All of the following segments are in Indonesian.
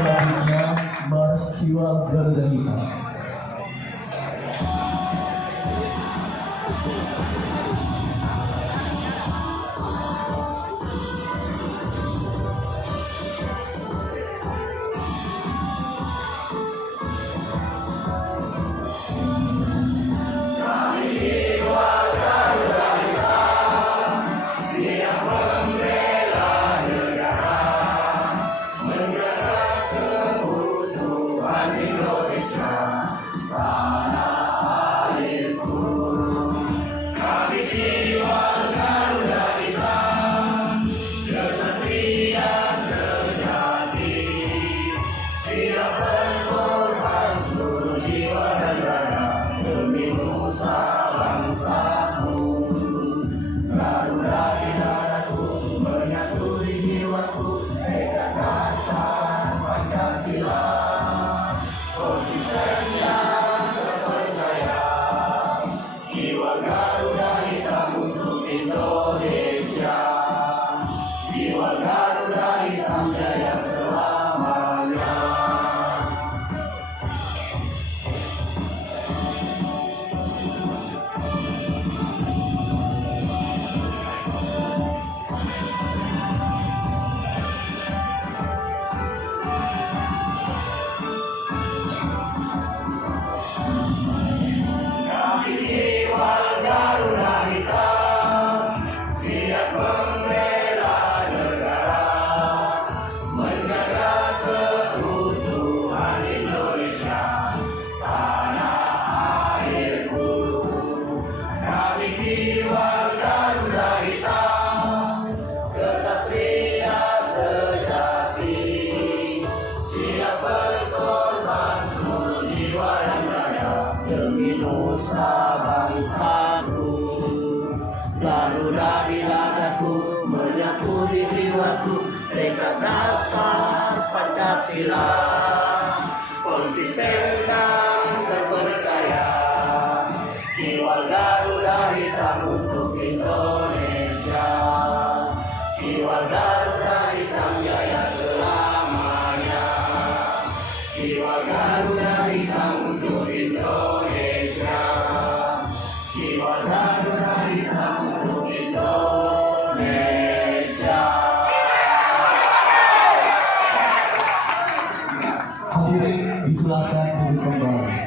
Selanjutnya Mas Kiwal Garuda Hitam. Garuda Hilangku menyatu di jiwaku, tekad dasar Pancasila, konsisten dan terpercaya. Kiwal Garuda Hitam untuk Indonesia, Kiwal Garuda Hitam jaya selamanya. Kiwal Garuda Hitam untuk Indonesia, Kiwal Garuda Hitam untuk Indonesia. Hadirin disilakan duduk kembali.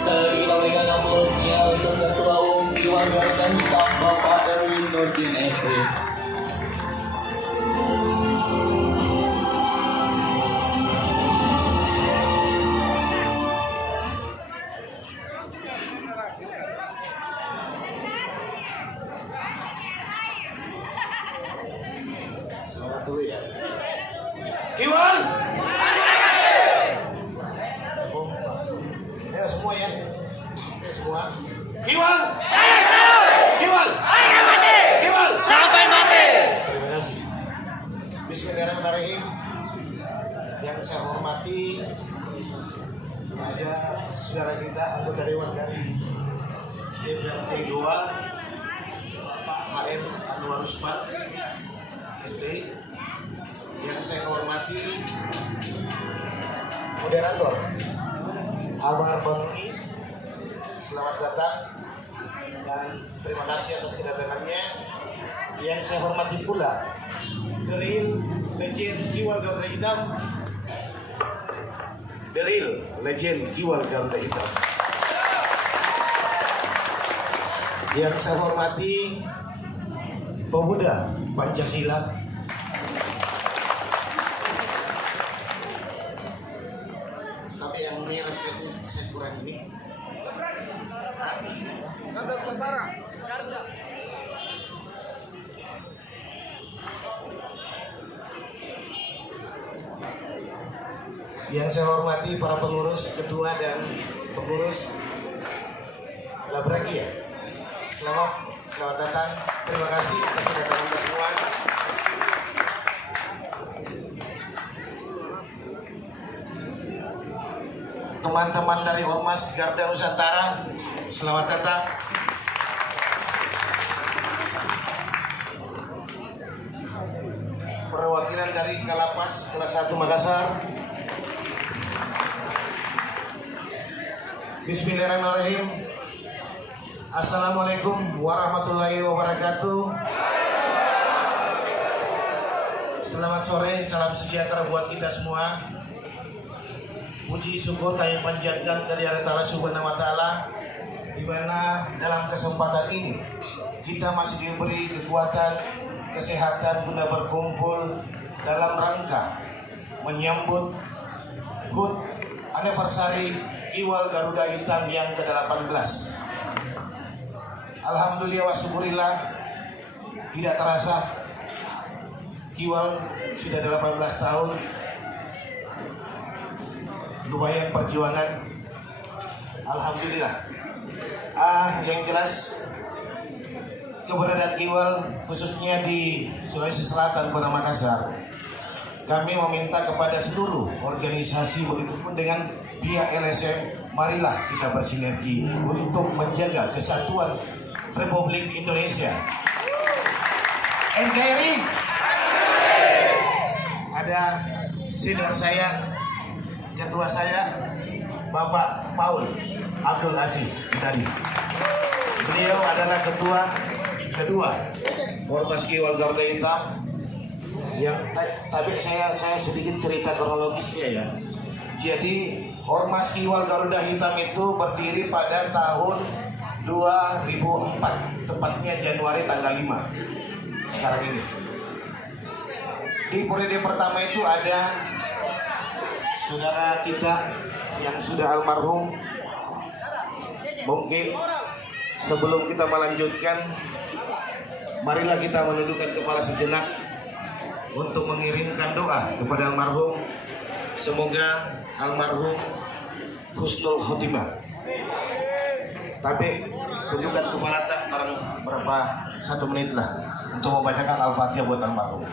Sekali lagi berikan aplausnya untuk Ketua Umum Kiwal Garuda Hitam Bapak Erwin Nurdin SC. Semangat dulu ya. Kiwal! Oh, ya semua ya. Ya semua. Kiwal! Kiwal! Kiwal! Sampai mati. Terima kasih. Bismillahirrahmanirrahim. Yang saya hormati ada saudara kita anggota Dewan dari DPRD 2 Pak HM Anwar Usman SD. Yang saya hormati moderator Almar Bang, selamat datang dan terima kasih atas kedatangannya. Yang saya hormati pula The Real Legend Kiwal Garuda Hitam, The Real Legend Kiwal Garuda Hitam. Yang saya hormati pemuda Pancasila, tapi yang merah sekali saya kurang ini. Yang saya hormati para pengurus, ketua dan pengurus Labraki ya. Selamat datang. Terima kasih atas kedatangan semua. teman-teman dari Ormas Garda Nusantara, selamat datang. Perwakilan dari Kalapas kelas 1 Makassar. Bismillahirrahmanirrahim. Assalamualaikum warahmatullahi wabarakatuh. Selamat sore, salam sejahtera buat kita semua. Puji syukur kami panjatkan kehadirat Allah Subhanahu wa Ta'ala, di mana dalam kesempatan ini kita masih diberi kekuatan, kesehatan guna berkumpul dalam rangka menyambut HUT anniversary Kiwal Garuda Hitam yang ke-18. Alhamdulillah wa syukurillah, tidak terasa Kiwal sudah 18 tahun. Lumayan perjuangan. Alhamdulillah. Yang jelas keberadaan Kiwal khususnya di Sulawesi Selatan Kota Makassar, kami meminta kepada seluruh organisasi begitupun dengan pihak LSM, marilah kita bersinergi untuk menjaga kesatuan Republik Indonesia. NKRI. Ada senior saya, ketua saya, Bapak Paul Abdul Aziz tadi. Beliau adalah ketua kedua Ormas Kiwal Garuda Hitam. Yang tapi saya sedikit cerita kronologisnya ya. Jadi Ormas Kiwal Garuda Hitam itu berdiri pada tahun 2004, tepatnya Januari tanggal 5 sekarang ini. Di periode pertama itu ada saudara kita yang sudah almarhum. Mungkin sebelum kita melanjutkan, marilah kita menundukkan kepala sejenak untuk mengirimkan doa kepada almarhum. Semoga almarhum husnul khotimah. Tapi tundukkan kepala tak berapa 1 menit lah untuk membacakan Al-Fatihah buat almarhum.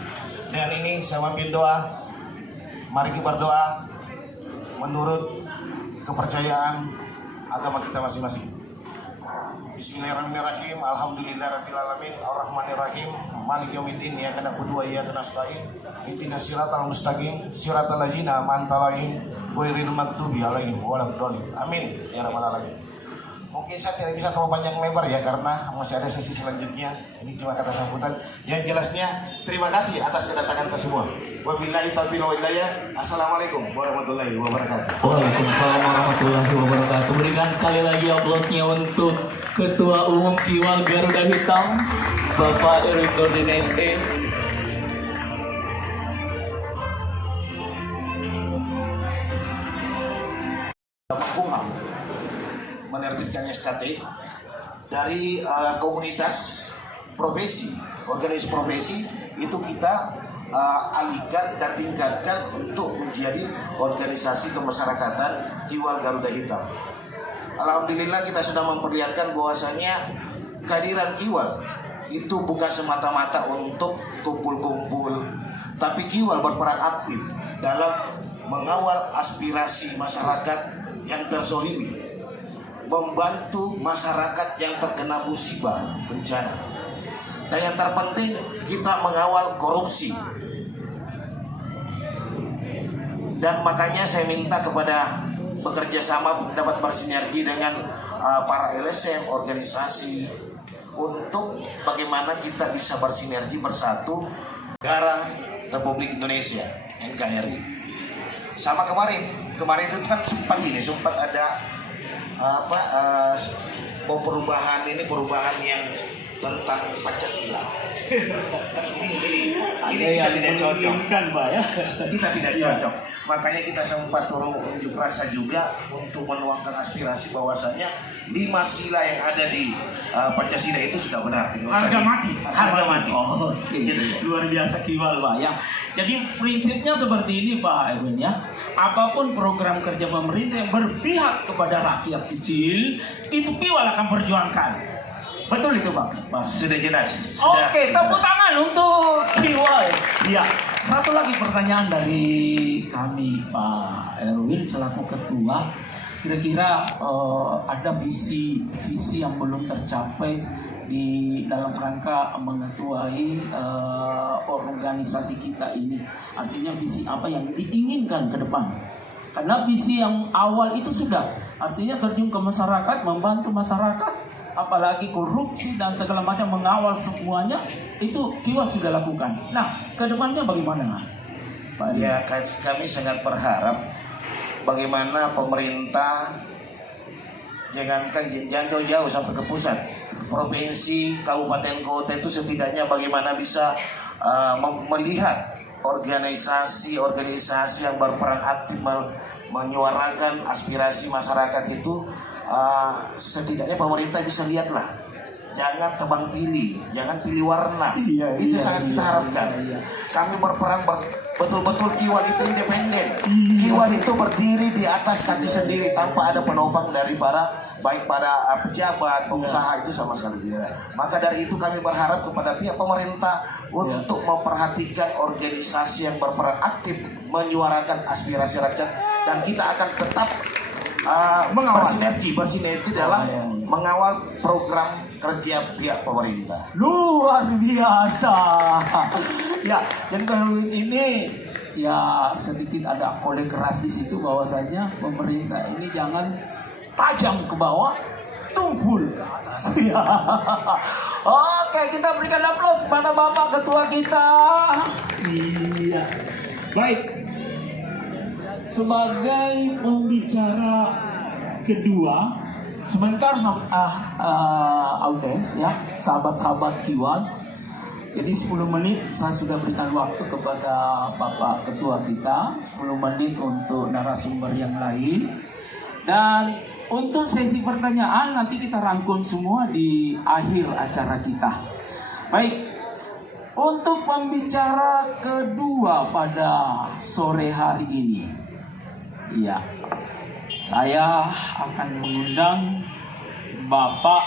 Dan ini saya pimpin doa. Mari kita berdoa menurut kepercayaan agama kita masing-masing. Bismillahirrahmanirrahim. Alhamdulillahirabbil alamin, arrahmanirrahim, maliki yaumiddin, iyyaka na'budu wa iyyaka nasta'in, ihdinas siratal mustaqim, siratal ladzina an'amta 'alaihim, ghairil maghdubi 'alaihim waladdallin. Amin ya rabbal alamin. Mungkin saya tidak bisa terlalu panjang lebar ya karena masih ada sesi selanjutnya. Ini cuma kata sambutan. Yang jelasnya terima kasih atas kedatangan kita semua. Wabillahi taufiq wal hidayah. Assalamualaikum warahmatullahi wabarakatuh. Waalaikumsalam warahmatullahi wabarakatuh. Berikan sekali lagi aplausnya untuk Ketua Umum Kiwal Garuda Hitam, Bapak Erik Nurdin SE. Kumham menerbitkan SKT dari komunitas profesi, organisasi profesi itu kita alihkan dan tingkatkan untuk menjadi organisasi kemasyarakatan Kiwal Garuda Hitam. Alhamdulillah kita sudah memperlihatkan bahwasanya kehadiran Kiwal itu bukan semata-mata untuk kumpul-kumpul, tapi Kiwal berperan aktif dalam mengawal aspirasi masyarakat yang terzolimi, membantu masyarakat yang terkena musibah bencana, dan yang terpenting kita mengawal korupsi. Dan makanya saya minta kepada bekerja sama dapat bersinergi dengan para LSM, organisasi, untuk bagaimana kita bisa bersinergi bersatu negara Republik Indonesia NKRI. Sama kemarin itu kan sempat ada perubahan yang tentang Pancasila. Ini kita tidak cocok kan, Pak ya? Kita tidak cocok. Makanya kita sempat turun unjuk rasa juga untuk menuangkan aspirasi bahwasanya 5 sila yang ada di Pancasila itu sudah benar. Harga mati. Oh, gitu. Luar biasa Kiwal, Pak ya. Jadi prinsipnya seperti ini Pak Erwin ya. Apapun program kerja pemerintah yang berpihak kepada rakyat kecil, itu Kiwal akan perjuangkan. Betul itu Pak? sudah jelas. Oke, tepuk tangan untuk Kiwal. Iya. Satu lagi pertanyaan dari kami Pak Erwin selaku ketua. kira-kira ada visi yang belum tercapai di dalam rangka mengetuai organisasi kita ini. Artinya visi apa yang diinginkan ke depan. Karena visi yang awal itu sudah, artinya terjun ke masyarakat, membantu masyarakat, apalagi korupsi dan segala macam, mengawal semuanya, itu Kiwal sudah lakukan. Nah, ke depannya bagaimana, Pak? Ya, kami sangat berharap bagaimana pemerintah jangan jauh-jauh sampai ke pusat, provinsi, kabupaten, kota itu setidaknya bagaimana bisa melihat organisasi yang berperan aktif menyuarakan aspirasi masyarakat itu, setidaknya pemerintah bisa lihatlah, jangan tebang pilih, jangan pilih warna. Itu sangat kita harapkan. Kami berperan betul-betul Kiwal itu independen. Kiwal itu berdiri di atas kaki sendiri tanpa ada penopang dari baik para pejabat, pengusaha, itu sama sekali tidak. Maka dari itu kami berharap kepada pihak pemerintah untuk memperhatikan organisasi yang berperan aktif menyuarakan aspirasi rakyat, dan kita akan tetap bersinergi dalam mengawal program kerja pihak pemerintah. Luar biasa. Ya, jadi kalau ini ya sedikit ada kolek keras di situ, bahwasanya pemerintah ini jangan tajam ke bawah, tumpul ke atas. Ya. Oke, kita berikan aplaus pada Bapak Ketua kita. Iya. Baik. Sebagai pembicara kedua, sebentar audiens ya, sahabat-sahabat Kiwal. Jadi 10 menit saya sudah berikan waktu kepada Bapak Ketua kita, 10 menit untuk narasumber yang lain. Dan untuk sesi pertanyaan nanti kita rangkum semua di akhir acara kita. Baik, untuk pembicara kedua pada sore hari ini, ya, saya akan mengundang Bapak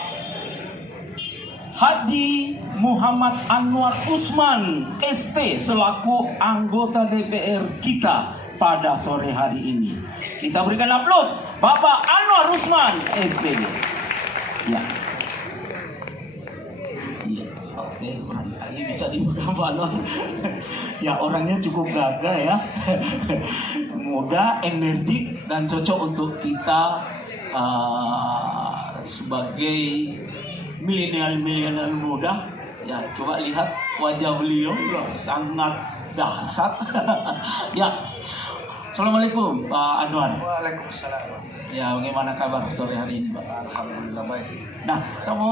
Haji Muhammad Anwar Usman ST selaku anggota DPR kita pada sore hari ini. Kita berikan aplaus Bapak Anwar Usman SPD. Ya. Iya, oke, barangkali bisa dipegang Pak Anwar. Ya, orangnya cukup gagah ya. Muda, energik, dan cocok untuk kita sebagai milenial muda. Ya, coba lihat wajah beliau sangat dahsyat. Ya. Assalamualaikum Pak Anwar. Waalaikumsalam. Ya, bagaimana kabar sore hari ini, Pak? Alhamdulillah baik. Nah, kamu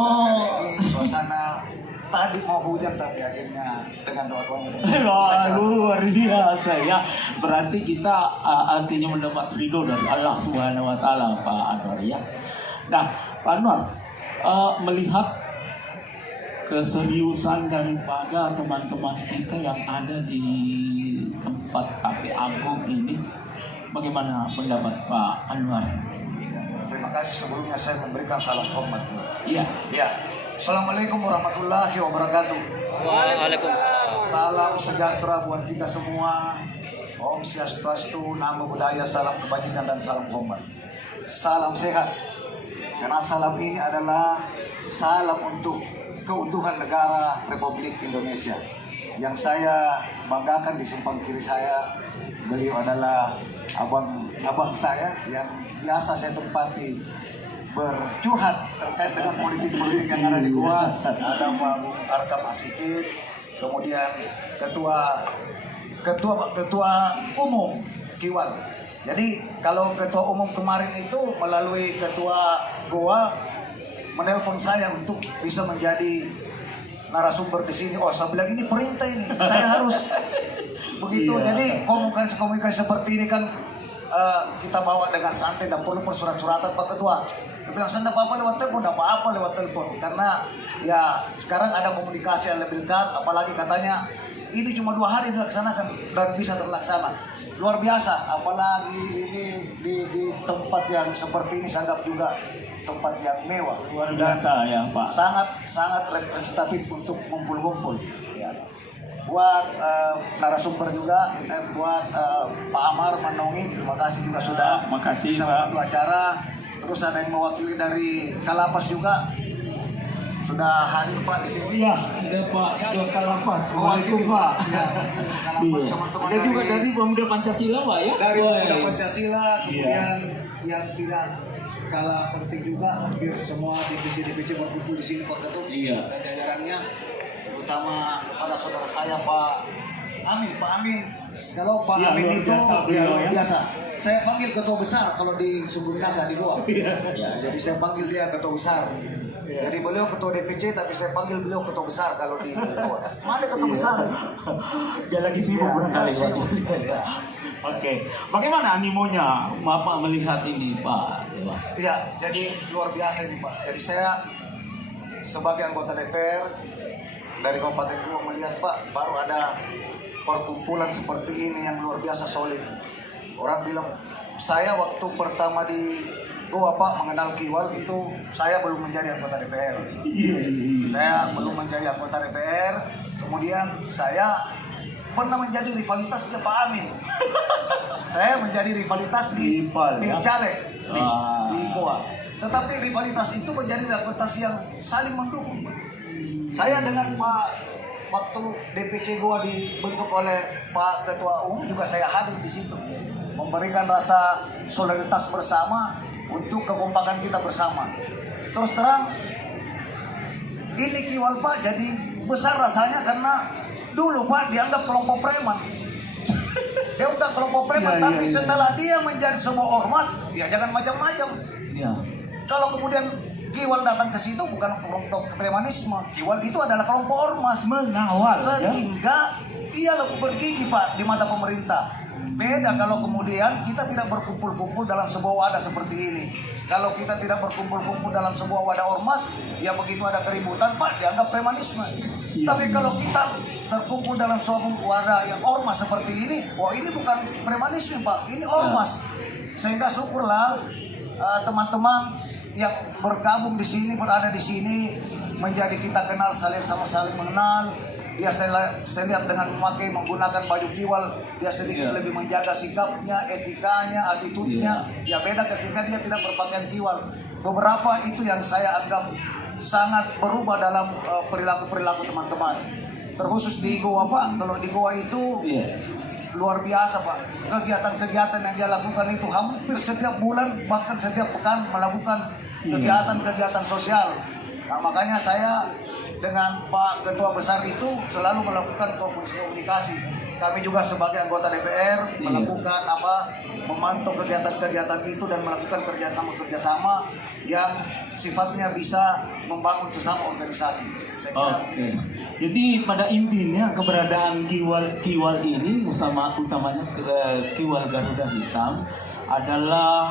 Suasana tadi mau hujan tapi akhirnya dengan doa-doanya luar biasa ya. Berarti kita artinya mendapat ridho dari Allah Subhanahu wa taala, Pak Anwar ya. Nah, Pak Anwar, melihat keseriusan daripada teman-teman kita yang ada di tempat Kafe Agung ini, bagaimana pendapat Pak Anwar? Terima kasih, sebelumnya saya memberikan salam hormat. Iya. Ya. Assalamualaikum warahmatullahi wabarakatuh. Waalaikumsalam. Salam sejahtera buat kita semua. Om Swastiastu, Namo Buddhaya, salam kebajikan dan salam hormat. Salam sehat. Karena salam ini adalah salam untuk keutuhan negara Republik Indonesia. Yang saya banggakan di simpang kiri saya, beliau adalah abang saya yang biasa saya tempati bercurhat terkait dengan politik yang ada di Goa. Ada Pak Arkam Asikit, kemudian ketua umum Kiwal. Jadi kalau ketua umum kemarin itu melalui ketua Goa menelpon saya untuk bisa menjadi narasumber di sini. Oh, saya bilang ini perintah ini, saya harus begitu. Jadi komunikasi seperti ini kan kita bawa dengan santai, dan perlu persurat-suratan Pak Ketua. Dia bilang, saya apa-apa lewat telepon, apa-apa lewat telepon. Karena ya sekarang ada komunikasi yang lebih dekat, apalagi katanya ini cuma 2 hari dilaksanakan dan bisa terlaksana. Luar biasa, apalagi ini di tempat yang seperti ini, saya anggap juga tempat yang mewah. Luar biasa ya Pak. Sangat representatif untuk ngumpul-ngumpul. Ya. buat narasumber juga, buat Pak Amar Manongi, terima kasih juga sudah Makasih, bisa Pak. membantu acara. Terus ada yang mewakili dari Kalapas juga sudah hadir Pak di sini. Iya, ada Pak Dua Kalapas. Mewakili Pak. Ya, Kalapas Iya. teman-teman Ada juga dari Pemuda Pancasila, Pak ya. dari Woi. Pemuda Pancasila, kemudian Iya. yang tidak kalah penting juga hampir semua DPC berkumpul di sini Pak Ketum Iya. dan jajarannya, terutama kepada saudara saya Pak Amin. Pak Amin, kalau Pak Iya, Amin luar itu biasa beliau, luar ya. biasa. Saya panggil ketua besar kalau di Sumber Minasa di Goa. Iya. Ya, jadi saya panggil dia ketua besar. Jadi beliau ketua DPC, tapi saya panggil beliau ketua besar kalau di Goa. Mana ketua besar? Dia lagi sibuk Iya, barangkali. iya, Pak. sibuk. Iya. Oke, bagaimana animonya Bapak melihat ini, Pak Dewa? Iya, jadi luar biasa ini Pak. Jadi saya sebagai anggota DPR dari Kabupaten Goa melihat Pak, baru ada perkumpulan seperti ini yang luar biasa solid. Orang bilang, saya waktu pertama di Goa Pak mengenal Kiwal itu saya belum menjadi anggota DPR. Saya belum menjadi anggota DPR. Kemudian saya pernah menjadi rivalitasnya Pak Amin. Saya menjadi rivalitas di Rival, ya? caleg di Ah. Goa. Tetapi rivalitas itu menjadi rivalitas yang saling mendukung. Saya dengan Pak waktu DPC Goa dibentuk oleh Pak Ketua Umum juga saya hadir di situ, memberikan rasa solidaritas bersama untuk kekompakan kita bersama. Terus terang, ini Kiwal Pak jadi besar rasanya karena dulu Pak dianggap kelompok preman. Dia udah kelompok preman, Iya, tapi iya, iya. setelah dia menjadi sebuah ormas, dia jangan macam-macam. Iya. Kalau kemudian Kiwal datang ke situ bukan kelompok premanisme, Kiwal itu adalah kelompok ormas Mengawal, ya? sehingga dia lebih bergigi Pak di mata pemerintah. Beda kalau kemudian kita tidak berkumpul-kumpul dalam sebuah wadah seperti ini. Kalau kita tidak berkumpul-kumpul dalam sebuah wadah ormas, ya begitu ada keributan Pak dianggap premanisme. Tapi kalau kita terkumpul dalam suatu wadah yang ormas seperti ini, wah ini bukan premanisme Pak, ini ormas. Sehingga syukurlah teman-teman yang bergabung di sini, berada di sini, menjadi kita kenal saling mengenal. Ya saya lihat dengan menggunakan baju Kiwal, dia sedikit lebih menjaga sikapnya, etikanya, attitude-nya. Ya beda ketika dia tidak berpakaian Kiwal. Beberapa itu yang saya anggap sangat berubah dalam perilaku-perilaku teman-teman. Terkhusus di Goa Pak, kalau di Goa itu luar biasa Pak. Kegiatan-kegiatan yang dia lakukan itu hampir setiap bulan, bahkan setiap pekan melakukan kegiatan-kegiatan sosial. Nah makanya saya dengan Pak Ketua Besar itu selalu melakukan komunikasi. Kami juga sebagai anggota DPR melakukan memantau kegiatan-kegiatan itu dan melakukan kerjasama yang sifatnya bisa membangun sesama organisasi. Saya kira Oke. Jadi pada intinya keberadaan Kiwal ini utamanya Kiwal Garuda Hitam adalah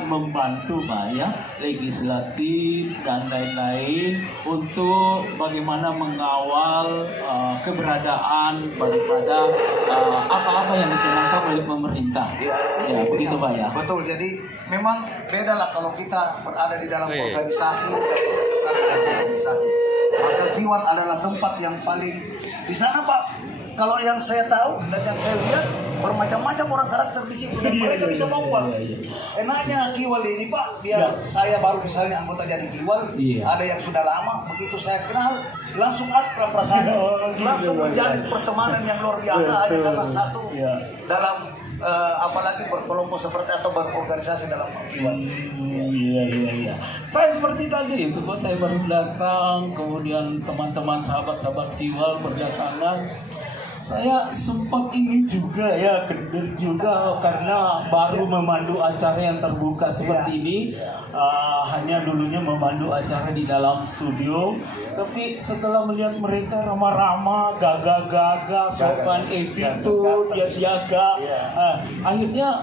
membantu Pak ya, legislatif dan lain-lain untuk bagaimana mengawal keberadaan daripada apa-apa yang dicanangkan oleh pemerintah. Ya, begitu Pak ya. Betul. Jadi memang beda lah kalau kita berada di dalam organisasi dan tidak berada di dalam organisasi. Maka Kiwal adalah tempat yang paling di sana Pak. Kalau yang saya tahu dan yang saya lihat bermacam-macam orang karakter di situ dan mereka bisa bawa. Enaknya Kiwal ini Pak, saya baru misalnya anggota jadi Kiwal, ada yang sudah lama, begitu saya kenal langsung akrab rasanya, langsung menjalin pertemanan yang luar biasa hanya karena satu dalam apalagi berkelompok seperti atau berorganisasi dalam Kiwal. Iya. Saya seperti tadi itu Pak, saya baru datang, kemudian teman-teman sahabat-sahabat Kiwal berdatangan. Saya sempat ingin juga ya keder juga karena baru memandu acara yang terbuka seperti ini. Hanya dulunya memandu acara di dalam studio, tapi setelah melihat mereka ramah-ramah, gagah-gagah, sopan attitude, dia siaga, akhirnya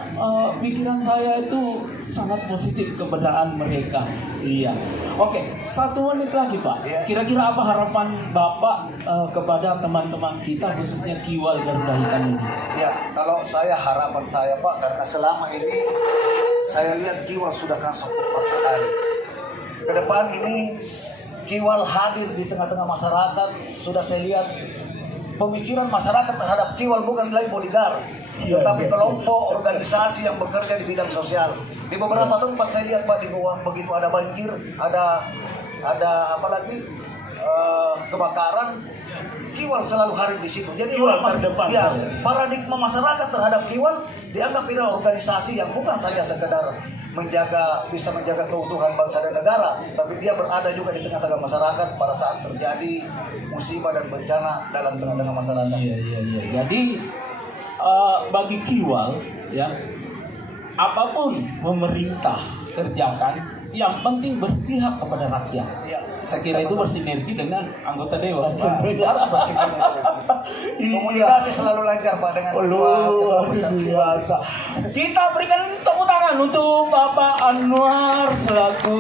pikiran saya itu sangat positif keberadaan mereka. Iya. Oke, 1 menit lagi Pak. Kira-kira apa harapan Bapak kepada teman-teman kita khususnya Kiwal Garuda Hitam ini? Ya, kalau harapan saya Pak, karena selama ini saya lihat Kiwal sudah kasih sekali. Ke depan ini Kiwal hadir di tengah-tengah masyarakat, sudah saya lihat pemikiran masyarakat terhadap Kiwal bukan lagi bodyguard, tetapi kelompok organisasi yang bekerja di bidang sosial. Di beberapa tempat saya lihat Pak di Goa, begitu ada banjir, ada apa lagi kebakaran, Kiwal selalu hadir di situ. Jadi Kiwal terdepan. ya, paradigma masyarakat terhadap Kiwal dianggap ini organisasi yang bukan saja sekedar bisa menjaga keutuhan bangsa dan negara, tapi dia berada juga di tengah-tengah masyarakat pada saat terjadi musibah dan bencana dalam tengah-tengah masyarakat. Iya. Jadi bagi Kiwal ya, apapun pemerintah kerjakan, yang penting berpihak kepada rakyat. Iya. Saya kira itu bersinergi dengan anggota dewan. Harus bersinergi. Komunikasi selalu lancar Pak dengan Luar biasa. Kita berikan tepuk tangan untuk Bapak Anwar selaku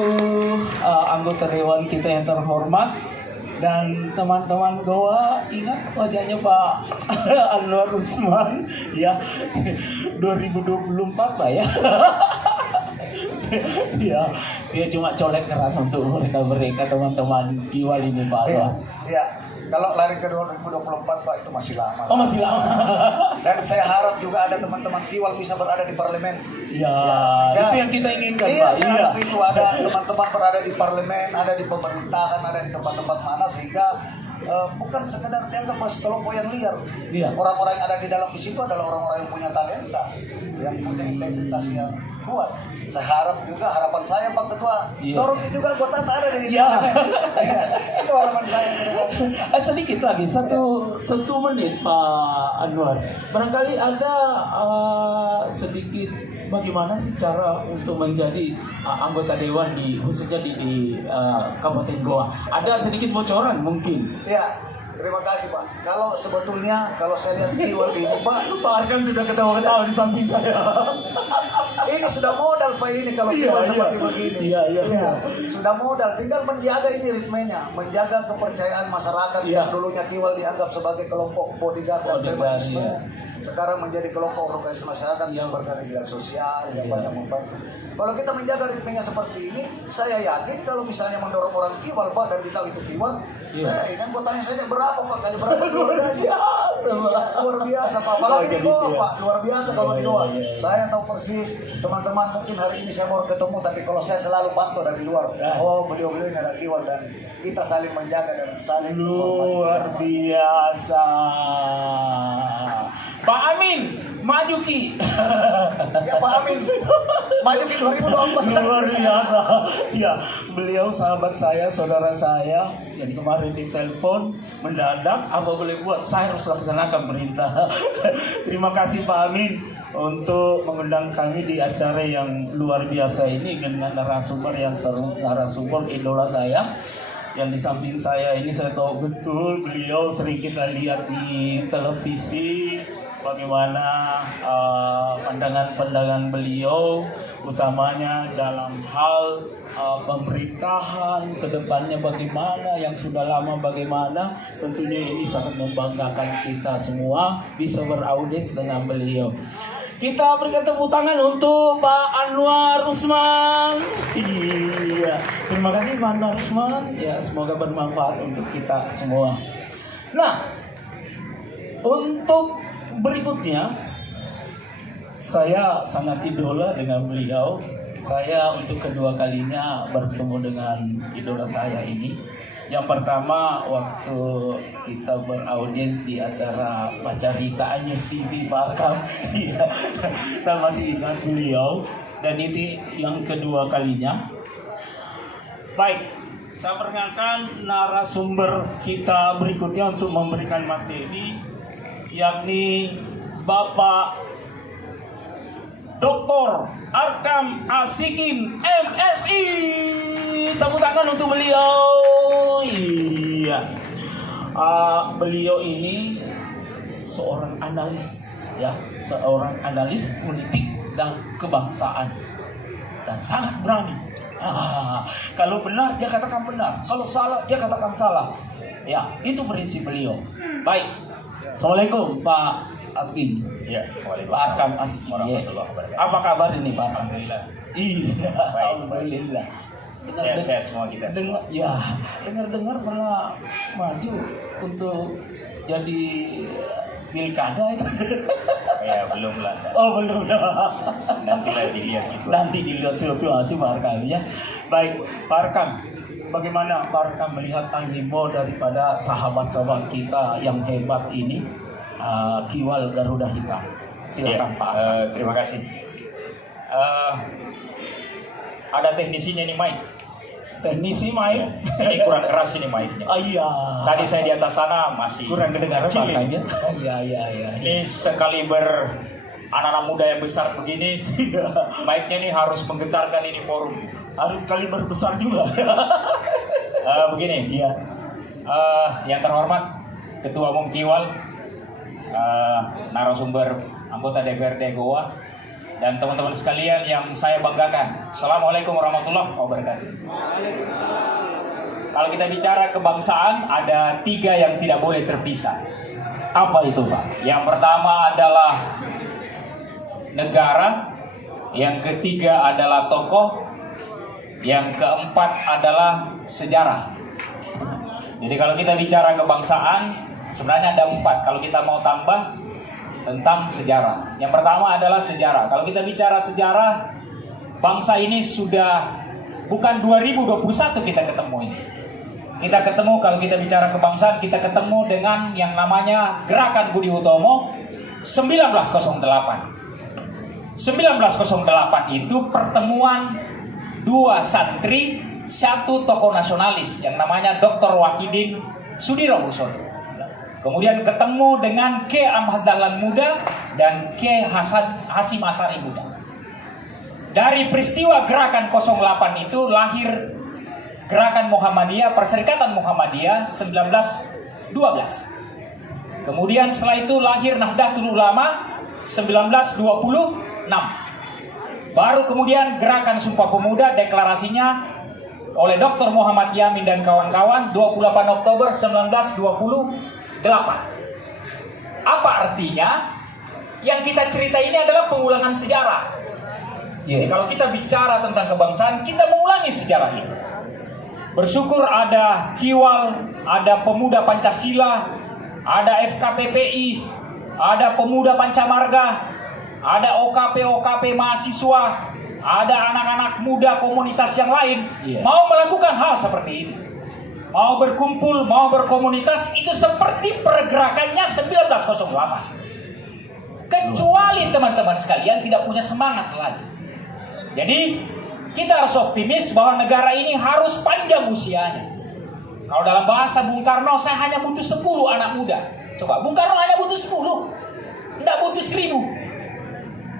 anggota dewan kita yang terhormat. Dan teman-teman Goa, ingat wajahnya Pak Anwar Usman ya, 2024 Pak ya. Ya, dia cuma colek keras untuk mereka teman-teman Kiwal ini Pak Anwar. Iya. Kalau lari ke 2024 Pak itu masih lama. Oh, masih lama. Dan saya harap juga ada teman-teman Kiwal bisa berada di parlemen. Ya, itu yang kita inginkan iya, Pak. saya harap itu ada teman-teman berada di parlemen, ada di pemerintahan, ada di tempat-tempat mana sehingga bukan sekedar dianggap kelompok yang liar. Iya. Orang-orang yang ada di dalam di situ adalah orang-orang yang punya talenta, yang punya integritas yang kuat. Saya harap juga, harapan saya Pak Ketua, dorongnya juga anggota ada di Iya. Itu harapan saya. Sedikit lagi, satu menit Pak Anwar. Barangkali ada sedikit bagaimana sih cara untuk menjadi anggota dewan khususnya di Kabupaten Goa. Ada sedikit bocoran mungkin. Ya, terima kasih Pak. Kalau sebetulnya kalau saya lihat Kiwal ini Pak, Pak Arkan sudah ketawa-ketawa di samping saya. ini sudah modal Pak ini kalau Kiwal seperti begini. Iya. Sudah modal, tinggal menjaga ini ritmenya, menjaga kepercayaan masyarakat yang dulunya Kiwal dianggap sebagai kelompok bodyguard dan feminisme. Sekarang menjadi kelompok organisasi masyarakat yang bergerak di bidang sosial, yang banyak membantu. Kalau kita menjaga ritmenya seperti ini, saya yakin kalau misalnya mendorong orang Kiwal Pak dan ditahu itu Kiwal, saya ini anggotanya saja berapa Pak, kali berapa keluarganya? Luar biasa Pak, apalagi di Goa Pak, luar biasa kalau di Goa. Saya tahu persis, teman-teman mungkin hari ini saya baru ketemu, tapi kalau saya selalu pantau dari luar, oh beliau-beliau ini ada Kiwal dan kita saling menjaga dan saling luar biasa. Pak Amin, maju Ki. Ya Pak Amin, maju Ki 2024. Luar biasa. Ya, beliau sahabat saya, saudara saya. Jadi kemarin ditelepon mendadak, apa boleh buat? Saya harus laksanakan perintah. Terima kasih Pak Amin untuk mengundang kami di acara yang luar biasa ini dengan narasumber yang seru, narasumber idola saya. Yang di samping saya ini saya tahu betul beliau sering kita lihat di televisi bagaimana pandangan-pandangan beliau utamanya dalam hal pemerintahan kedepannya bagaimana, yang sudah lama bagaimana. Tentunya ini sangat membanggakan kita semua bisa beraudiens dengan beliau. Kita berikan tepuk tangan untuk Pak Anwar Usman. Iya, terima kasih Pak Anwar Usman. Ya, semoga bermanfaat untuk kita semua. Nah, untuk berikutnya, saya sangat idola dengan beliau. Saya untuk kedua kalinya bertemu dengan idola saya ini. Yang pertama waktu kita beraudiens di acara Pacarita Anyes TV Pak Kam. Saya masih ingat beliau. Dan ini yang kedua kalinya. Baik, saya perkenalkan narasumber kita berikutnya untuk memberikan materi, yakni Bapak Dr. Arkam Asikin MSI. Tepuk tangan untuk beliau. Iya. Beliau ini seorang analis, ya, seorang analis politik dan kebangsaan, dan sangat berani. Kalau benar dia katakan benar, kalau salah dia katakan salah. Ya, itu prinsip beliau. Baik. Assalamualaikum Pak Askin. Ya, Pak Arkam Asikin. warahmatullahi wabarakatuh. Apa kabar ini Pak? Alhamdulillah. Iya, alhamdulillah. Sehat-sehat semua kita semua. Dengar pernah maju untuk jadi pilkada itu? Ya belum lah. Oh belum. Nanti lah dilihat situasi. Nanti dilihat situasi Pak Arkam ya. Baik, Pak Arkam, bagaimana Pak Arkam melihat animo daripada sahabat-sahabat kita yang hebat ini, Kiwal Garuda Hitam? Silakan Pak. Terima kasih. Ada teknisinya nih Mike. Teknisi main. Ini kurang keras ini mic-nya. Oh iya. Tadi saya di atas sana masih Kurang kedengaran kecil ini. makanya. Iya. Ini sekaliber anak-anak muda yang besar begini, mic-nya ini harus menggetarkan ini forum. Harus kaliber besar juga. Begini, Iya. yang terhormat Ketua Umum Kiwal, narasumber anggota DPRD Goa, dan teman-teman sekalian yang saya banggakan. Assalamualaikum warahmatullahi wabarakatuh. Kalau kita bicara kebangsaan, ada 3 yang tidak boleh terpisah. Apa itu Pak? Yang pertama adalah negara, yang ketiga adalah tokoh, yang keempat adalah sejarah. Jadi kalau kita bicara kebangsaan, sebenarnya ada 4. Kalau kita mau tambah tentang sejarah. Yang pertama adalah sejarah. Kalau kita bicara sejarah, bangsa ini sudah bukan 2021 kita ketemu ini. Kita ketemu, kalau kita bicara kebangsaan, kita ketemu dengan yang namanya Gerakan Budi Utomo 1908. 1908 itu pertemuan 2 santri, 1 tokoh nasionalis yang namanya Dr. Wahidin Sudirohusodo. Kemudian ketemu dengan K. Ahmad Dahlan Muda dan K. Hasim Asari Muda. Dari peristiwa Gerakan 08 itu lahir Gerakan Muhammadiyah, Perserikatan Muhammadiyah 1912. Kemudian setelah itu lahir Nahdlatul Ulama 1926. Baru kemudian Gerakan Sumpah Pemuda, deklarasinya oleh Dr. Muhammad Yamin dan kawan-kawan 28 Oktober 1928. Apa artinya? Yang kita cerita ini adalah pengulangan sejarah. Jadi kalau kita bicara tentang kebangsaan, kita mengulangi sejarah ini. Bersyukur ada Kiwal, ada Pemuda Pancasila, ada FKPPI, ada Pemuda Pancamarga, ada OKP mahasiswa, ada anak-anak muda komunitas yang lain mau melakukan hal seperti ini. Mau berkumpul, mau berkomunitas, itu seperti pergerakannya 1908. Kecuali teman-teman sekalian tidak punya semangat lagi. Jadi kita harus optimis bahwa negara ini harus panjang usianya. Kalau dalam bahasa Bung Karno, saya hanya butuh 10 anak muda. Coba, Bung Karno hanya butuh 10, tidak butuh 1000.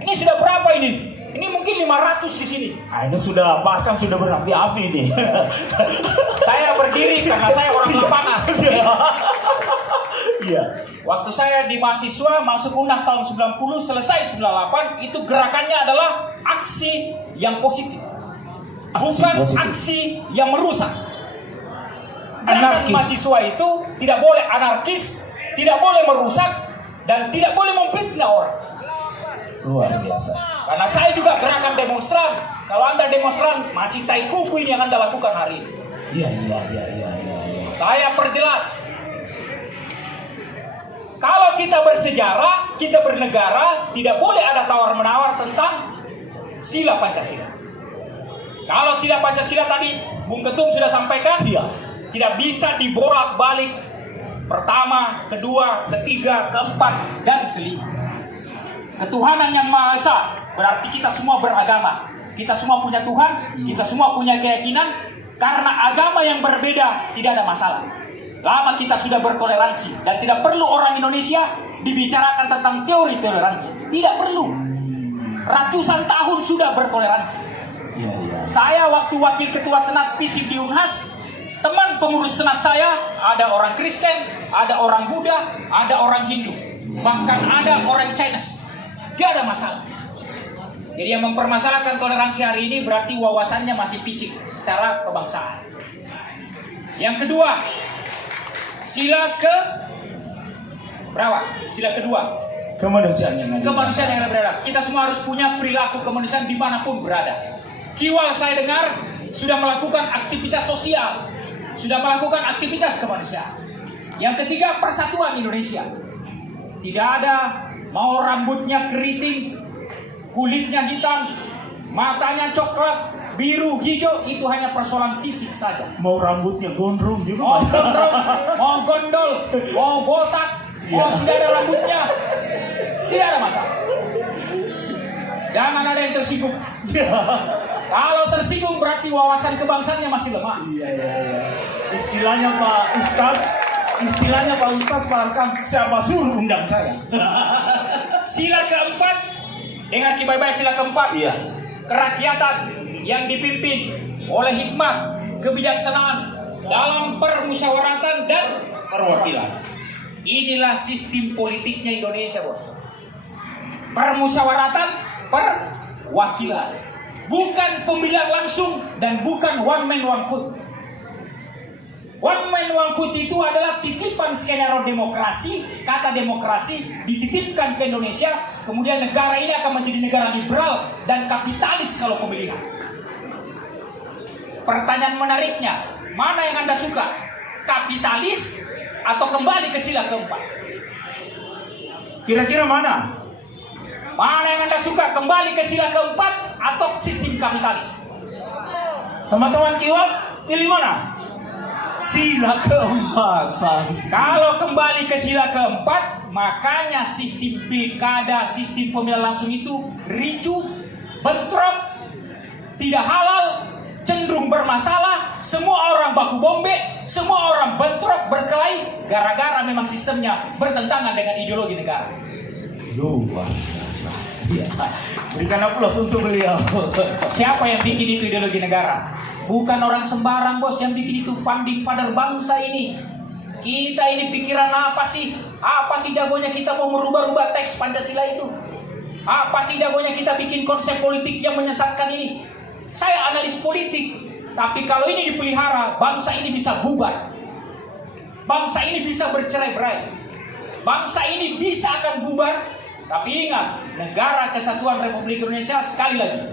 Ini sudah berapa ini? Ini mungkin 500 di sini. Ini sudah, bahkan sudah berapi-api nih. Saya berdiri karena saya orang lapangan. Iya. Waktu saya di mahasiswa masuk UNAS tahun 90, selesai 98, itu gerakannya adalah aksi yang positif. Bukan aksi yang merusak. Gerakan mahasiswa itu tidak boleh anarkis, tidak boleh merusak, dan tidak boleh memfitnah orang. Luar biasa. Karena saya juga gerakan demonstran. Kalau Anda demonstran, masih tai kuku ini yang Anda lakukan hari ini. Iya. Saya perjelas. Kalau kita bersejarah, kita bernegara, tidak boleh ada tawar-menawar tentang sila Pancasila. Kalau sila Pancasila tadi Bung Ketum sudah sampaikan, tidak bisa dibolak-balik pertama, kedua, ketiga, keempat, dan kelima. Ketuhanan yang Maha Esa berarti kita semua beragama. Kita semua punya Tuhan, kita semua punya keyakinan. Karena agama yang berbeda tidak ada masalah. Lama kita sudah bertoleransi dan tidak perlu orang Indonesia dibicarakan tentang teori toleransi. Tidak perlu. Ratusan tahun sudah bertoleransi. Saya waktu wakil ketua Senat FISIP di Unhas, teman pengurus Senat saya ada orang Kristen, ada orang Buddha, ada orang Hindu, bahkan ada orang Chinese. Gak ada masalah. Jadi yang mempermasalahkan toleransi hari ini berarti wawasannya masih picik secara kebangsaan. Yang kedua, sila ke berapa? Sila kedua, Kemanusiaan yang berada. Kita semua harus punya perilaku kemanusiaan dimanapun berada. Kiwal saya dengar sudah melakukan aktivitas sosial, sudah melakukan aktivitas kemanusiaan. Yang ketiga, persatuan Indonesia. Tidak ada mau rambutnya keriting, kulitnya hitam, matanya coklat, biru, hijau, itu hanya persoalan fisik saja. Mau rambutnya gondrong juga. Mau gondrong, mau gondol, mau botak, mau tidak ada rambutnya, tidak ada masalah. Jangan ada yang tersinggung. Kalau tersinggung berarti wawasan kebangsaannya masih lemah. Istilahnya Pak Ustaz Pak Arkam, siapa suruh undang saya? Sila keempat, dengar baik-baik sila keempat. Iya. Kerakyatan yang dipimpin oleh hikmat, kebijaksanaan dalam permusyawaratan dan Perwakilan. inilah sistem politiknya Indonesia, bos. Permusyawaratan, perwakilan, bukan pemilihan langsung dan bukan one man one vote. One man one vote itu adalah titipan skenario demokrasi. Kata demokrasi dititipkan ke Indonesia, kemudian negara ini akan menjadi negara liberal dan kapitalis kalau pemilihan. Pertanyaan menariknya, mana yang Anda suka? Kapitalis atau kembali ke sila keempat? Kira-kira mana? Mana yang Anda suka? Kembali ke sila keempat atau sistem kapitalis? Teman-teman Kiwal, pilih mana? Sila keempat, Pak. Kalau kembali ke sila keempat, makanya sistem pilkada, sistem pemilihan langsung itu ricuh, bentrok, tidak halal, cenderung bermasalah, semua orang baku bombe, semua orang bentrok, berkelahi, gara-gara memang sistemnya bertentangan dengan ideologi negara. Luar biasa. Ya. Berikan aplaus untuk beliau. Siapa yang bikin itu ideologi negara? Bukan orang sembarang, bos. Yang bikin itu founding father bangsa ini. Kita ini pikiran apa sih? Apa sih jagonya kita mau merubah-rubah teks Pancasila itu? Apa sih jagonya kita bikin konsep politik yang menyesatkan ini? Saya analis politik, tapi kalau ini dipelihara, bangsa ini bisa bubar. Bangsa ini bisa bercerai-berai. Bangsa ini bisa akan bubar. Tapi ingat, Negara Kesatuan Republik Indonesia, sekali lagi,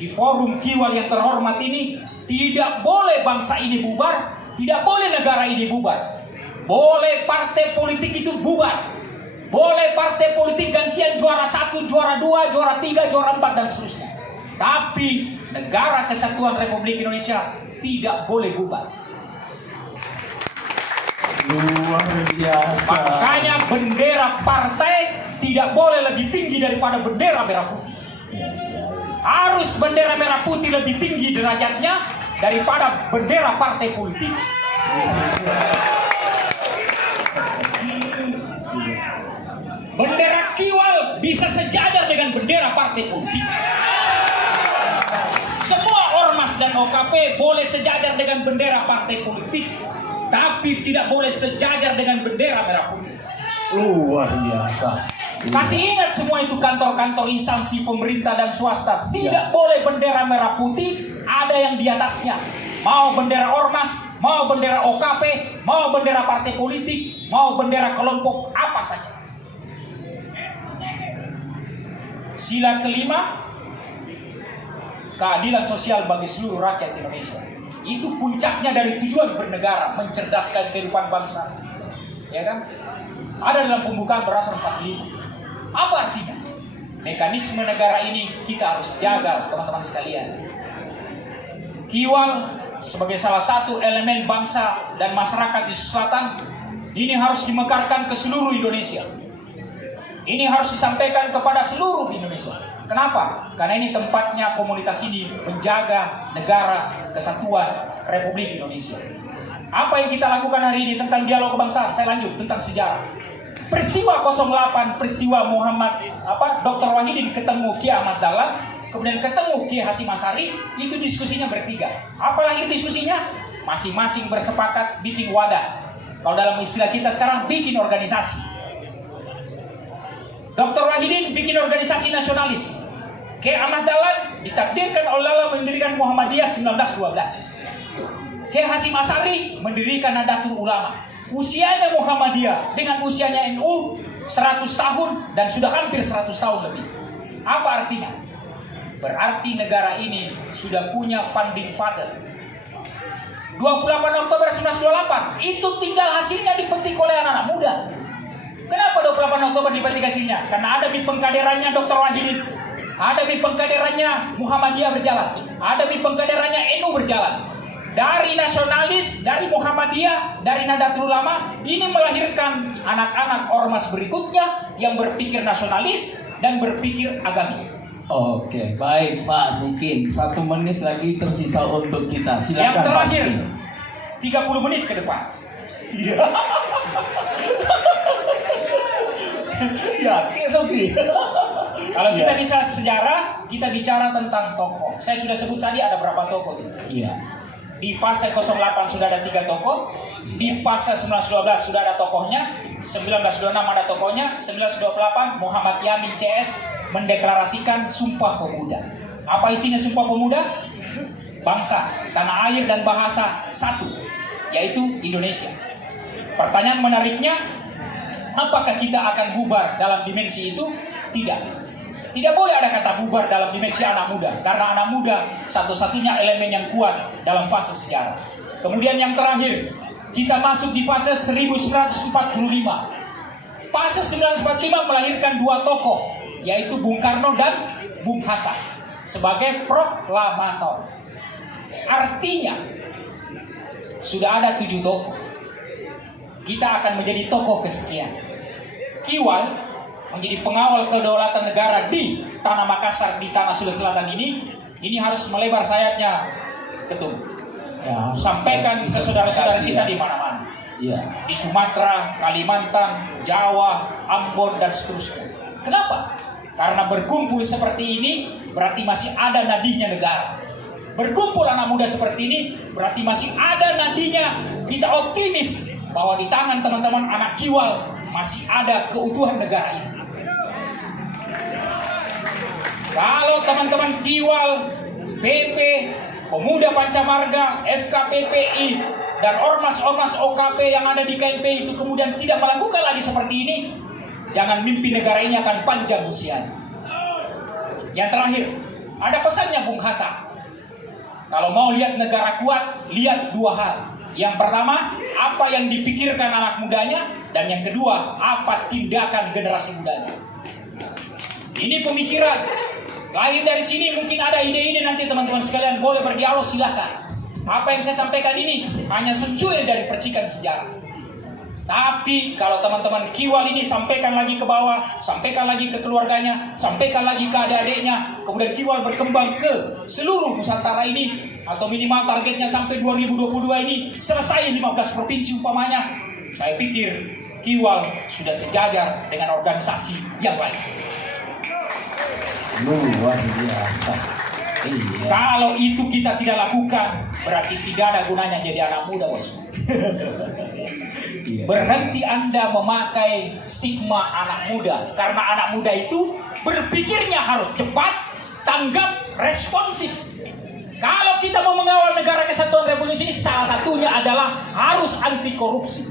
di forum Kiwal yang terhormat ini, tidak boleh bangsa ini bubar, tidak boleh negara ini bubar. Boleh partai politik itu bubar. Boleh partai politik gantian juara 1, juara 2, juara 3, juara 4, dan seterusnya. Tapi Negara Kesatuan Republik Indonesia tidak boleh bubar. Luar biasa. Makanya bendera partai tidak boleh lebih tinggi daripada bendera merah putih. Harus bendera merah putih lebih tinggi derajatnya daripada bendera partai politik. Bendera Kiwal bisa sejajar dengan bendera partai politik. Semua ormas dan OKP boleh sejajar dengan bendera partai politik, tapi tidak boleh sejajar dengan bendera merah putih. Luar biasa. Kasih ingat semua itu kantor-kantor instansi pemerintah dan swasta. Tidak boleh bendera merah putih ada yang di atasnya. Mau bendera ormas, mau bendera OKP, mau bendera partai politik, mau bendera kelompok apa saja. Sila kelima, keadilan sosial bagi seluruh rakyat Indonesia. Itu puncaknya dari tujuan bernegara, mencerdaskan kehidupan bangsa. Ya kan? Ada dalam pembukaan berasal 45. Apa artinya? Mekanisme negara ini kita harus jaga, teman-teman sekalian. Kiwal sebagai salah satu elemen bangsa dan masyarakat di selatan ini harus dimekarkan ke seluruh Indonesia. Ini harus disampaikan kepada seluruh Indonesia. Kenapa? Karena ini tempatnya komunitas ini menjaga negara kesatuan Republik Indonesia. Apa yang kita lakukan hari ini tentang dialog kebangsaan? Saya lanjut tentang sejarah. Peristiwa 08, peristiwa Dr. Wahidin ketemu Kiai Ahmad Dahlan, kemudian ketemu Kiai Hasyim Asy'ari, itu diskusinya bertiga. Apa lahir diskusinya? Masing-masing bersepakat bikin wadah. Kalau dalam istilah kita sekarang bikin organisasi. Dr. Wahidin bikin organisasi nasionalis. Kiai Ahmad Dahlan ditakdirkan oleh Allah mendirikan Muhammadiyah 1912. Kiai Hasyim Asy'ari mendirikan Nahdlatul Ulama. Usianya Muhammadiyah dengan usianya NU 100 tahun dan sudah hampir 100 tahun lebih. Apa artinya? Berarti negara ini sudah punya founding father. 28 Oktober 1928 itu tinggal hasilnya dipetik oleh anak-anak muda. Kenapa 28 Oktober dipetik hasilnya? Karena ada di pengkaderannya Dr. Wahidin, ada di pengkaderannya Muhammadiyah berjalan, ada di pengkaderannya NU berjalan. Dari nasionalis, dari Muhammadiyah, dari Nahdlatul Ulama, ini melahirkan anak-anak ormas berikutnya yang berpikir nasionalis dan berpikir agamis. Oke, baik Pak Sikin. 1 menit lagi tersisa untuk kita. Silakan. Yang terakhir, Pak. 30 menit ke depan. Ya, Sofi. Kalau kita bisa sejarah, kita bicara tentang tokoh. Saya sudah sebut tadi ada berapa tokoh. Iya. Di fase 08 sudah ada 3 tokoh. Di fase 1912 sudah ada tokohnya. 1926 ada tokohnya. 1928 Muhammad Yamin CS mendeklarasikan Sumpah Pemuda. Apa isinya Sumpah Pemuda? Bangsa, tanah air dan bahasa satu, yaitu Indonesia. Pertanyaan menariknya, apakah kita akan bubar dalam dimensi itu? Tidak. Tidak boleh ada kata bubar dalam dimensi anak muda, karena anak muda satu-satunya elemen yang kuat dalam fase sejarah. Kemudian yang terakhir, kita masuk di fase 1945. Fase 1945 melahirkan 2 tokoh, yaitu Bung Karno dan Bung Hatta sebagai proklamator. Artinya sudah ada 7 tokoh. Kita akan menjadi tokoh kesekian. Kiwal menjadi pengawal kedaulatan negara di tanah Makassar, di tanah Sulawesi Selatan ini harus melebar sayapnya, Ketum. Ya, Sampaikan ke saudara-saudara kita di mana-mana. Iya. Di Sumatera, Kalimantan, Jawa, Ambon, dan seterusnya. Kenapa? Karena berkumpul seperti ini berarti masih ada nadinya negara. Berkumpul anak muda seperti ini berarti masih ada nadinya. Kita optimis bahwa di tangan teman-teman anak Kiwal masih ada keutuhan negara itu. Kalau teman-teman Kiwal, PP, Pemuda Pancamarga, FKPPI, dan ormas-ormas OKP yang ada di KLP itu kemudian tidak melakukan lagi seperti ini, jangan mimpi negara ini akan panjang usianya. Yang terakhir, ada pesannya Bung Hatta. Kalau mau lihat negara kuat, lihat 2 hal. Yang pertama, apa yang dipikirkan anak mudanya, dan yang kedua, apa tindakan generasi mudanya. Ini pemikiran. Lain dari sini mungkin ada ide-ide, nanti teman-teman sekalian boleh berdialog, silakan. Apa yang saya sampaikan ini hanya secuil dari percikan sejarah. Tapi kalau teman-teman Kiwal ini sampaikan lagi ke bawah, sampaikan lagi ke keluarganya, sampaikan lagi ke adik-adiknya, kemudian Kiwal berkembang ke seluruh Nusantara ini, atau minimal targetnya sampai 2022 ini selesai 15 provinsi umpamanya, saya pikir Kiwal sudah sejajar dengan organisasi yang lain. Luar biasa. Iya. Kalau itu kita tidak lakukan, berarti tidak ada gunanya jadi anak muda, bos. Berhenti Anda memakai stigma anak muda, karena anak muda itu berpikirnya harus cepat, tanggap, responsif. Kalau kita mau mengawal negara kesatuan Republik ini, salah satunya adalah harus anti korupsi.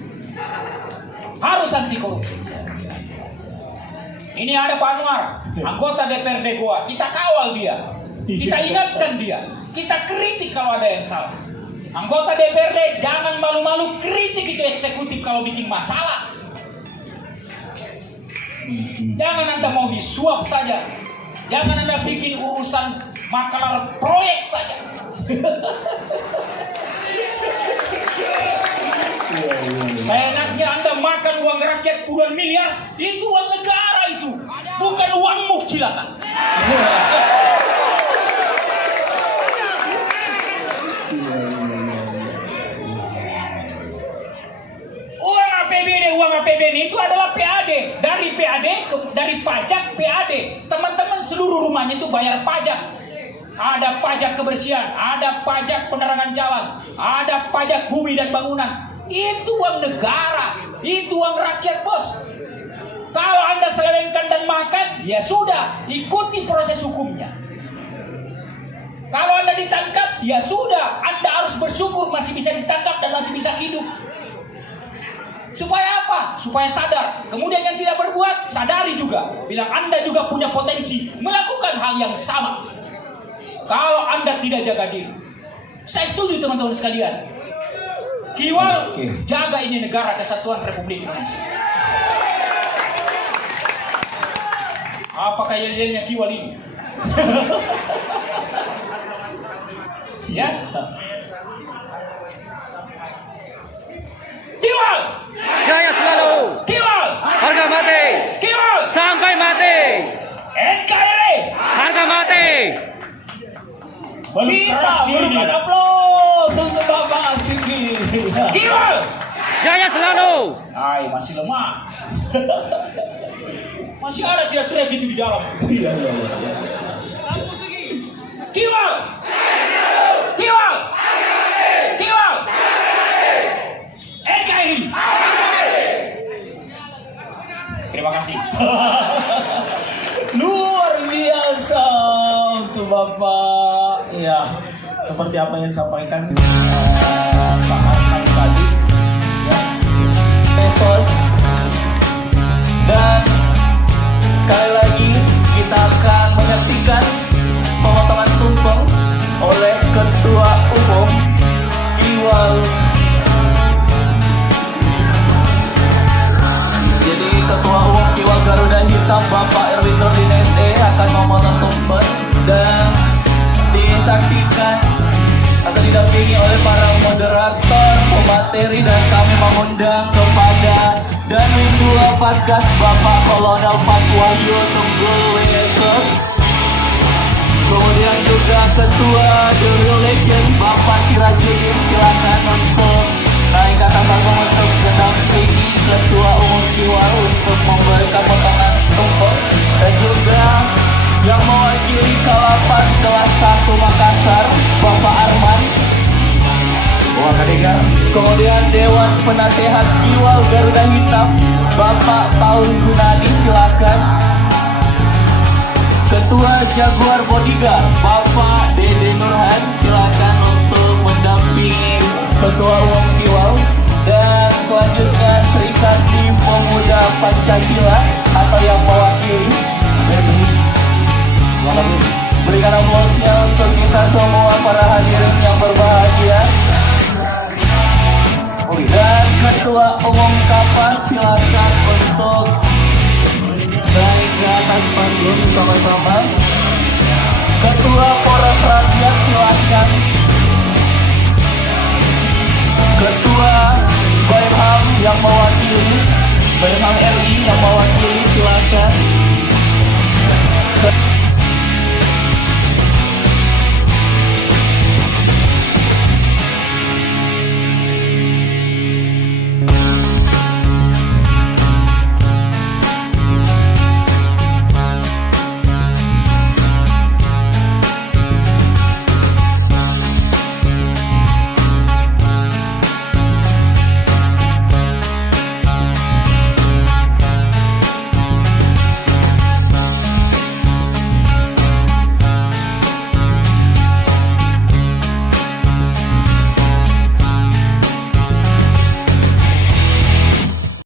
Harus anti korupsi. Ini ada Pak Anwar, anggota DPRD Goa. Kita kawal dia, kita ingatkan dia, kita kritik kalau ada yang salah. Anggota DPRD jangan malu-malu kritik itu eksekutif kalau bikin masalah. Jangan Anda mau disuap saja. Jangan Anda bikin urusan makalar proyek saja. Seenaknya Anda makan uang rakyat puluhan miliar, itu uang negara itu, bukan uangmu, silakan. Uang APBD itu adalah PAD. Dari PAD, dari pajak PAD. Teman-teman seluruh rumahnya itu bayar pajak. Ada pajak kebersihan, ada pajak penerangan jalan, ada pajak bumi dan bangunan. Itu uang negara, itu uang rakyat, bos. Kalau Anda selewengkan dan makan, ya sudah, ikuti proses hukumnya. Kalau Anda ditangkap, ya sudah, Anda harus bersyukur masih bisa ditangkap dan masih bisa hidup. Supaya apa? Supaya sadar. Kemudian yang tidak berbuat, sadari juga. Bilang Anda juga punya potensi melakukan hal yang sama. Kalau Anda tidak jaga diri. Saya setuju teman-teman sekalian. Kiwal, Oke. jaga ini negara kesatuan Republik Indonesia. Apakah yel-yelnya Kiwal ini? Ya? Kiwal! Jaya selalu, Kiwal! harga mati, Kiwal! sampai mati, NKRI! harga mati. Kita berikan aplaus untuk Bapak Asiki. Kiwal! Jaya selalu. Ay, masih lemah. Masih ada teriak-teriak gitu di dalam. Iya. Kiwal! Kiwal! Kiwal! NKRI! Terima kasih. Luar biasa untuk Bapak. Ya, seperti apa yang disampaikan Pak Arman tadi. Ya, Esos. Dan sekali lagi kita akan menyaksikan pemotongan tumpeng oleh Ketua Umum Kiwal. Jadi Ketua Umum Kiwal Garuda Hitam Bapak Erwin Nurdin SE akan memotong tumpeng dan disaksikan atau didampingi oleh para moderator, pemateri, dan kami mengundang kepada Danwin 2 Paskas Bapak Kolonel Paswahyu Tunggul WSOS. Kemudian juga Ketua The Real Legend Bapak Sirajudin, silakan untuk naik ke atas panggung untuk mendampingi Ketua Umum Kiwal untuk memberikan potongan tumpeng, dan juga yang mewakili Kalapan kelas 1 Makassar Bapak Arman. Kemudian Dewan Penasehat Kiwal Garuda Hitam Bapak Paul Gunadi, silakan. Ketua Jaguar Bodyguard Bapak Dede Nurhan, silakan untuk mendampingi Ketua Umum Kiwal. Dan selanjutnya Serikandi Pemuda Pancasila atau yang mewakili. Berikan aplausnya untuk kita semua para hadirin yang berbahagia. Dan Ketua Umum Kapas, silakan untuk naik ke atas panggung sama-sama. Ketua Poros Rakyat, silakan. Ketua BMHAM yang mewakili BMHAM RI yang mewakili